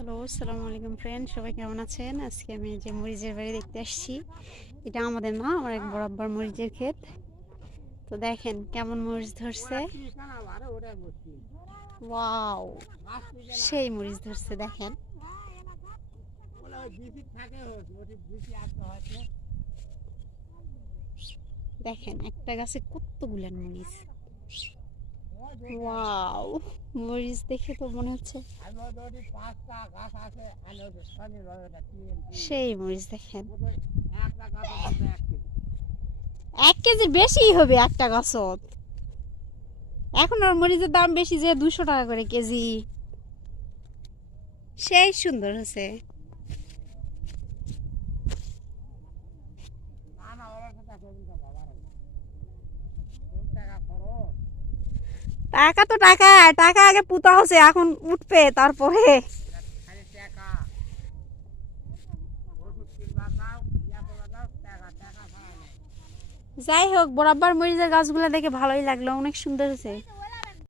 Hello, আসসালামু আলাইকুম friend, সবাই কেমন আছেন? আজকে আমি যে মরিচের বাড়ি দেখতে আসছি, এটা আমাদের না, আমার এক বড় আব্বার মরিচের ক্ষেত। তো দেখেন কেমন মরিচ ধরছে। ওয়াও, সেই মরিচ ধরছে দেখেন। দেখেন একটা গাছে কতগুলান মরিচ। ওয়াও, মরিচ দেখে তো মনে হচ্ছে সেই মরিচ দেখেন। 1 কেজির বেশি হবে একটা গাছত। এখন আর মরিচের দাম বেশি, যে 200 টাকা করে কেজি। সেই সুন্দর হয়েছে। টাকা তো টাকা, টাকা আগে পুতা হচ্ছে, এখন উঠবে তারপরে। যাই হোক, বরাবর মরিচের গাছগুলো দেখে ভালোই লাগলো, অনেক সুন্দর হয়েছে।